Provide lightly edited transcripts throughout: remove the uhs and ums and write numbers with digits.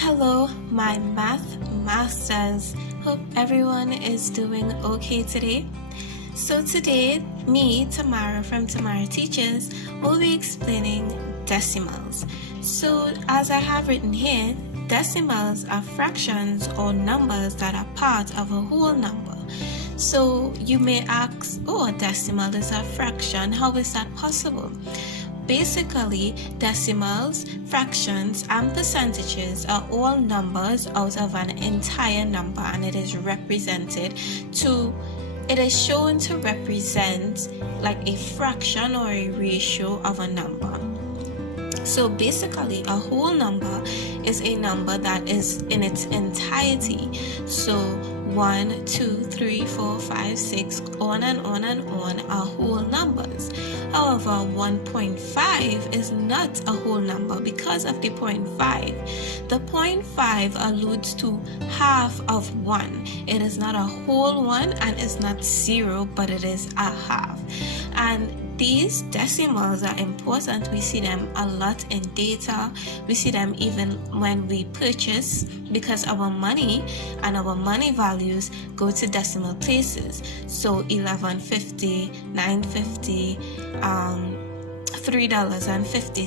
Hello, my math masters. Hope everyone is doing okay today. So today, me, Tamara from Tamara Teaches, will be explaining decimals. So as I have written here, decimals are fractions or numbers that are part of a whole number. So you may ask, a decimal is a fraction. How is that possible? Basically, decimals, fractions, and percentages are all numbers out of an entire number, and it is shown to represent like a fraction or a ratio of a number. So basically, a whole number is a number that is in its entirety. So 1, 2, 3, 4, 5, 6, on and on and on are whole numbers. However, 1.5 is not a whole number because of the 0.5. The 0.5 alludes to half of 1. It is not a whole one and it's not 0, but it is a half. And these decimals are important. We see them a lot in data. We see them even when we purchase because our money and our money values go to decimal places. So $11.50, $9.50, $3.50,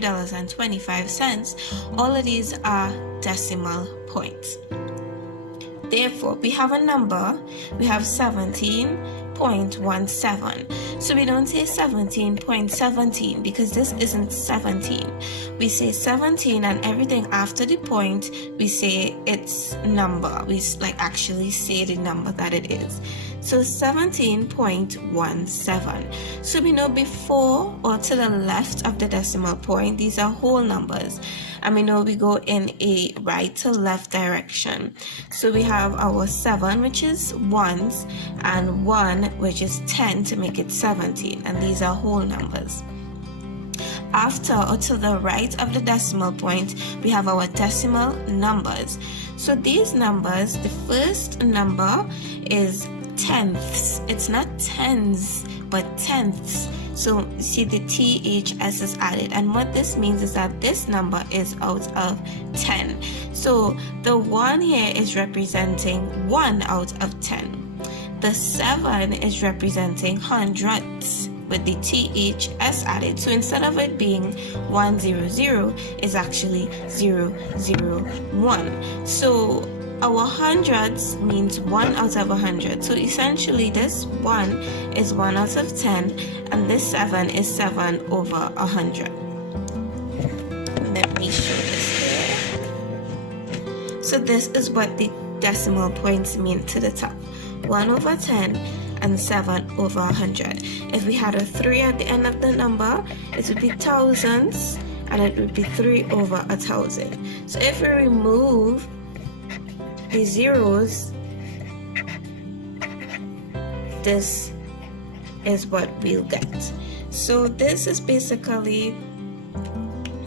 $3.25. All of these are decimal points. Therefore, we have a number. We have 17.17. So we don't say 17.17 because this isn't 17. We say 17 and everything after the point, we say its number. We actually say the number that it is. So 17.17. So we know before or to the left of the decimal point, these are whole numbers. And we know we go in a right to left direction. So we have our 7, which is ones, and 1, which is 10 to make it 17. And these are whole numbers. After or to the right of the decimal point, we have our decimal numbers. So these numbers, the first number is tenths. It's not tens, but tenths. So see the THS is added, and what this means is that this number is out of 10. So the 1 here is representing 1 out of 10. The 7 is representing hundredths with the THS added. So instead of it being 100, it's actually 001. So our hundreds means 1 out of 100. So essentially this 1 is 1 out of 10 and this 7 is 7 over 100. Let me show this here. So this is what the decimal points mean to the top. 1 over 10 and 7 over 100. If we had a 3 at the end of the number, it would be thousands and it would be 3 over 1,000. So if we remove the zeros, this is what we'll get. So this is basically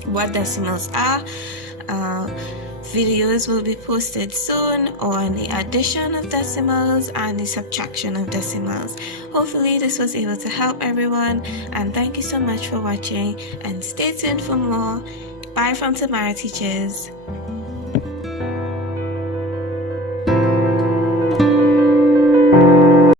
what decimals are. Videos will be posted soon on the addition of decimals and the subtraction of decimals. Hopefully this was able to help everyone, and thank you so much for watching, and stay tuned for more. Bye from Tamara Teaches.